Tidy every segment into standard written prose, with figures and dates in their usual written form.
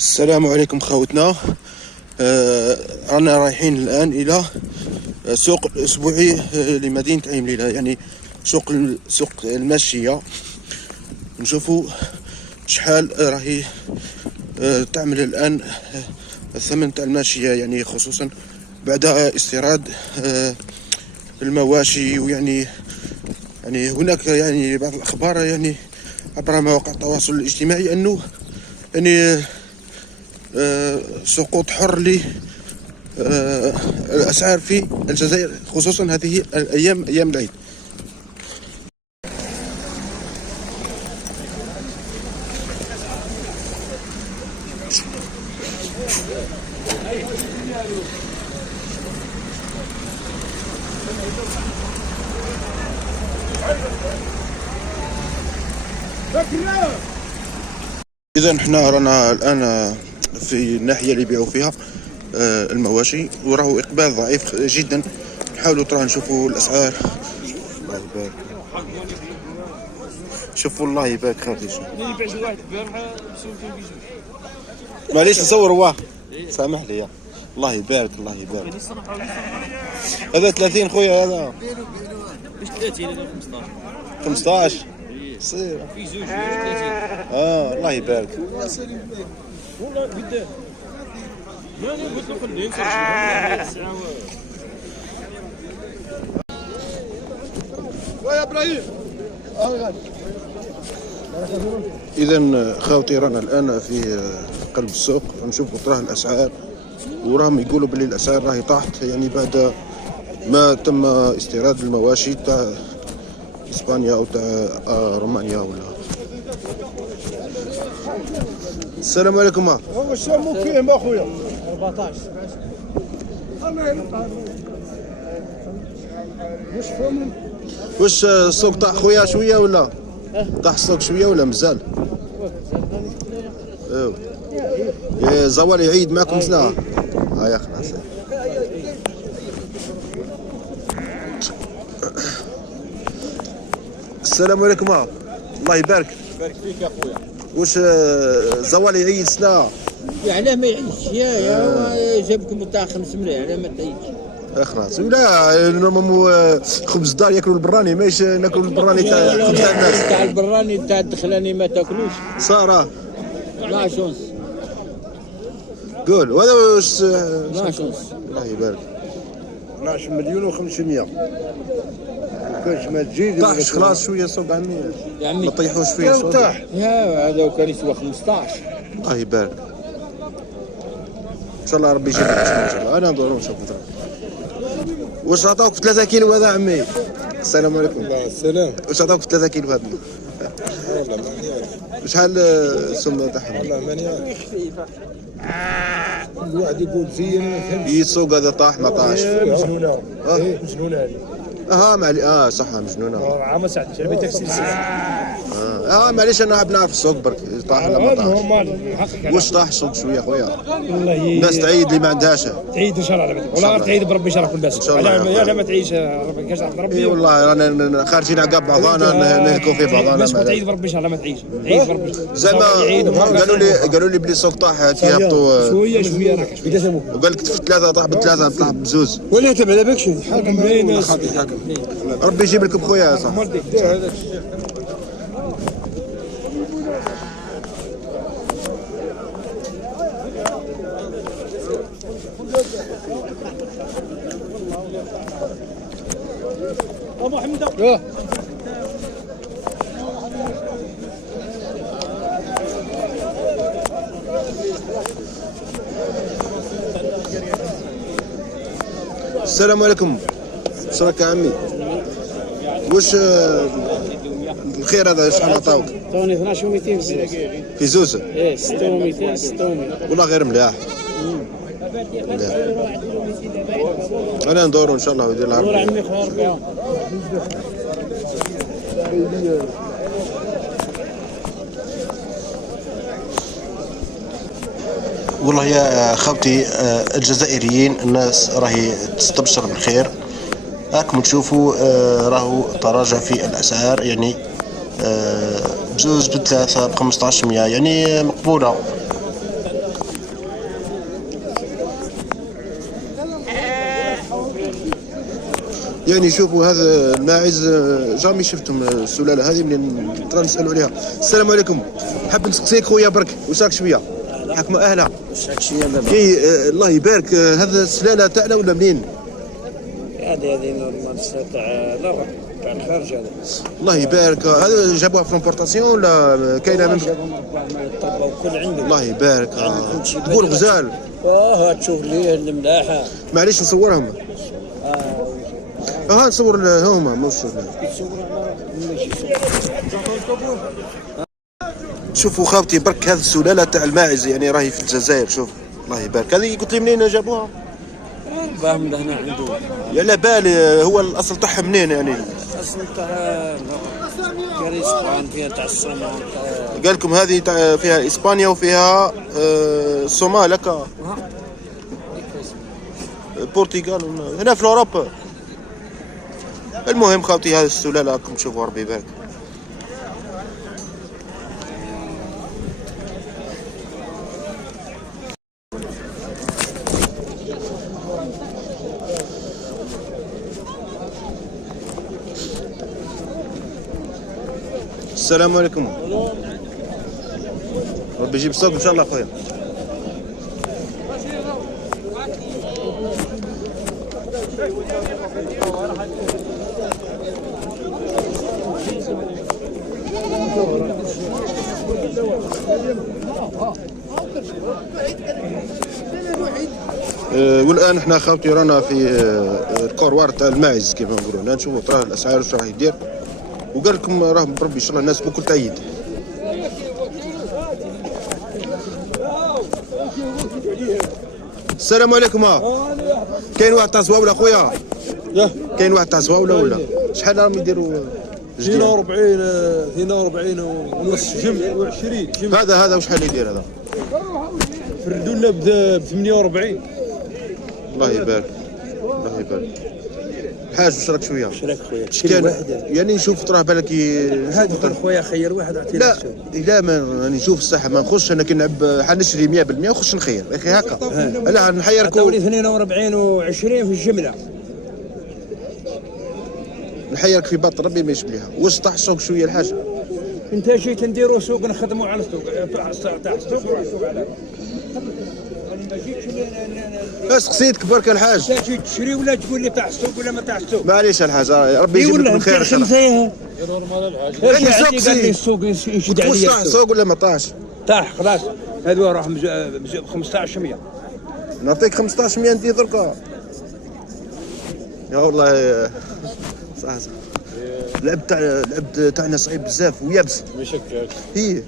السلام عليكم خوتنا. رانا رايحين الآن إلى سوق الأسبوعي لمدينة عين مليلة، يعني سوق الماشية. نشوفوا شحال راهي تعمل الآن الثمن تاع الماشية، يعني خصوصا بعد استيراد المواشي. ويعني هناك يعني بعض الأخبار يعني عبر مواقع التواصل الاجتماعي أنه يعني سقوط حر للأسعار في الجزائر، خصوصا هذه الأيام، أيام العيد. إذا احنا رانا الآن في الناحية اللي يبيعوا فيها المواشي، وراه إقبال ضعيف جدا. نحاولوا ترى نشوفوا الأسعار. الله يبارك، شوفوا الله يبارك خاطر. معليش نصور واه، سامح لي. الله يبارك الله يبارك. هذا 30 خويا، هذا مش 30 هذا 15. 15 صير في زوج 30. الله يبارك. والله قدام لا قلت له خليه ينسى ويا ابراهيم. اذا خاوتي رانا الان في قلب السوق، نشوفوا طرح الاسعار، وراهم يقولوا باللي الاسعار راهي طاحت، يعني بعد ما تم استيراد المواشي تاع اسبانيا او تاع رومانيا ولا. السلام عليكم. هو الشامو كيما اخويا 14 واش السوق طاح خويا شويه ولا طاح السوق شويه ولا مازال؟ يا زوال يعيد معكم سنه. يا خلاص. السلام عليكم. الله يبارك. بارك فيك يا خويا. واش زوال يعيد سنه؟ علاه ما يعيش يا جابكم تاع 5 ملايين، علاه ما تعيش. خلاص. ولا نورمالمون خبز الدار ياكلوا البراني، ماهيش ناكلوا البراني تاع خبز تاع الناس. تاع البراني تاع الدخلاني ما تاكلوش. صار لا شونس. قول. وهذا واش لا شونس. الله يبارك. 12 مليون و500. كاش ما تزيد طاحش خلاص شويه السوق عمي، يا عمي ما طيحوش فيه السوق. طاح يا هذا وكان يسوى 15. الله يبارك. ان شاء الله ربي يجيب لك ان شاء الله. انا ندور نشوف. واش عطاوك في 3 كيلو هذا عمي؟ السلام عليكم. السلام. واش عطاوك في 3 كيلو هذا؟ والله ماني عارف. شحال السم تاعهم؟ والله ماني عارف. كل واحد يقول زين ما فهمتش. السوق هذا طاح ما طاحش. مجنونه. مجنونه هذه. معلي صح مجنونه. عام ساعه شربي تاكسي. معليش انا حاب نعرف السوق برك طاح ولا ما طاحش. نورمال حقك. واش طاح السوق شويه خويا؟ والله الناس تعيد اللي ما عندهاش. تعيد ان شاء الله على ولا تعيد بربي يشرف الناس. إن شاء الله. لا ما تعيش ربي كيشرف ربي. اي والله رانا خارجين عقاب بعضانا نهلكوا في بعضنا. الناس ما تعيد بربي ان شاء الله ما تعيش. تعيد بربي. زعما قالوا لي بلي السوق طاح كيهبطوا شويه راك وقال لك في 3 طاح ب3 طاح بزوز. ولا تبع على بالكش حاكم بين الناس. ربي يجيب لكم خويا صح. ابو حمده. السلام عليكم. واش راك عمي؟ واش الخير هذا شحال عطاوك؟ عطوني 12 و200 في زوز؟ ايه 600 600. والله غير ملاح. انا ندورو ان شاء الله ويدير العرض. دور عمي خويا ربي يعاون. والله يا خوتي الجزائريين الناس راهي تستبشر بالخير. راكم تشوفوا راهو تراجع في الاسعار، يعني بجوج بثلاثة ب1500 يعني مقبولة. يعني شوفوا هذا الماعز جامي شفتم السلاله هذه منين ترى نسالوا عليها. السلام عليكم، حاب نسقسيك خويا برك واش راك شويه حكمه اهلا شيء دابا اي الله يبارك. هذا السلاله تاعنا ولا منين؟ هذه نورمال تاع برا تاع الخارج هذا. الله يبارك. هذا جابوها في لومبورطاسيون ولا كاينه من طبعا كل عندهم. الله يبارك. تقول غزال تشوف لي الملاحه. معليش نصورهم. نصور هما مش شوفوا خاوتي برك هذه السلاله تاع الماعز يعني راهي في الجزائر. شوف الله يبارك. هذه قلت لي منين جابوها؟ باهم هنا عندهم. يا لا بالي هو الاصل تاعها منين يعني؟ الاصل تاع كاريس طبعا فيها تاع الصومال. قال لكم هذه فيها اسبانيا وفيها الصومال هكا البرتغال هنا في اوروبا. المهم خاوتي هذه السلاله راكم تشوفوا ربي يبارك. السلام عليكم. ربي يجيب الصوت ان شاء الله خويا. والان احنا خاوتي رانا في الكوروار تاع الماعز كيف نقولوا. هنا نشوفوا ترى الاسعار واش راح يدير، وقال لكم راه بربي ان شاء الله الناس بكل تعيد. السلام عليكم. كاين واحد تاع زواوله خويا؟ كاين واحد تاع زواوله ولا شحال راهم يديروا؟ 42 ونص جمع و20 هذا وشحال يدير هذا؟ فردوا لنا ب 48. الله يبارك الله يبارك. حاج واش راك شويه؟ شراك خويا كان يعني نشوف تراه بالك هذا خويا خير واحد عطينا لا لا ما راني نشوف الصحه ما نخش انا كي نلعب حنشري 100% ونخش نخير يا اخي هكا. لا نحيرك عطاوني 42 و20 في الجمله. نحيرك في بط ربي ما يشبليها. واش طاح السوق شويه الحاج؟ انت جيت نديروا سوق نخدموا على السوق تاع السوق على ما جيتش اسقسيتك برك الحاج. تجي تشري ولا تقول لي تاع السوق ولا ما تاع السوق. معليش الحاج ربي يجيب لك الخير ان شاء الله. نورمال الحاج. ايش قال لي السوق يشد عليا طاح السوق ولا ما طاحش؟ طاح خلاص. هذا راح ب 1500. نعطيك 1500 انت دركا. يا والله صح لعب تاعنا صعيب بزاف ويابس. ما شكاك. هي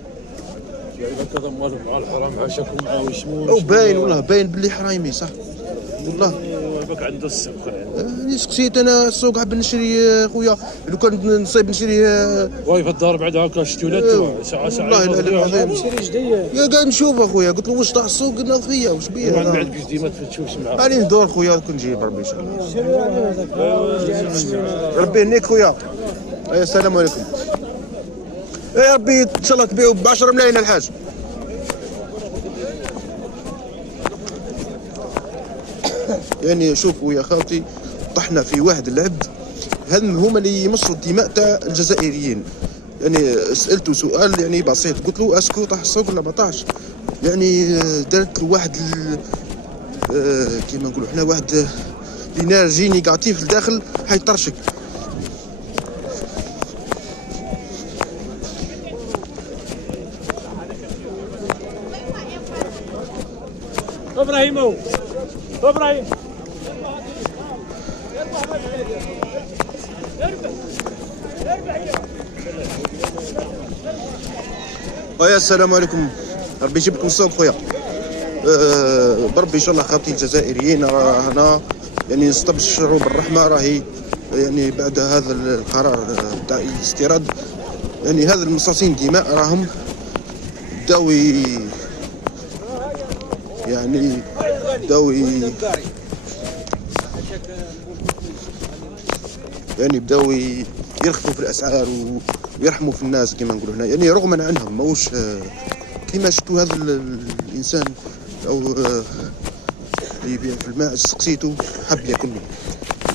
هكذا مالهم مع الحرام عاشكم معاه ويشمون. او باين والله باين باللي حرايمي صح والله. باك عنده السوق. سقسيت انا السوق حاب نشري خويا لو كان نصيب نشري واي في الدار بعد هكا شتولات ساعه والله العظيم شري جديه. يا قاعد نشوف اخويا قلت له واش طاح السوق قلنا فيا واش بيا ما عندكش ديما تشوفش معاه. راني ندور خويا كون نجيب ربي ان شاء الله. ربي يهنيك خويا. السلام عليكم. يا ربي ان شاء الله تبيعوا ب 10 ملايين الحاج. يعني شوفوا يا خالتي طحنا في واحد العبد. هما اللي يمصوا الدماء تاع الجزائريين. يعني سالته سؤال يعني بسيط قلت له اسكو طاح السوق ولا ما طاحش؟ يعني درت له واحد كيما نقولوا احنا واحد لينيرجي نيجاتيف لداخل حيطرشك. ابراهيمو ابراهيم خويا السلام عليكم. ربي يجيب لكم الصوت خويا. بربي ان شاء الله خاوتي الجزائريين هنا يعني نستبشروا بالرحمه. راهي يعني بعد هذا القرار تاع الاستيراد يعني هذا المصاصين دماء راهم بداو يعني بداو يرخفوا في الاسعار ويرحموا في الناس كما نقولوا هنا. يعني رغما عنهم ماهوش كيما شفتوا هذا الانسان او اللي يبيع في الماء سقسيته حب ياكلني.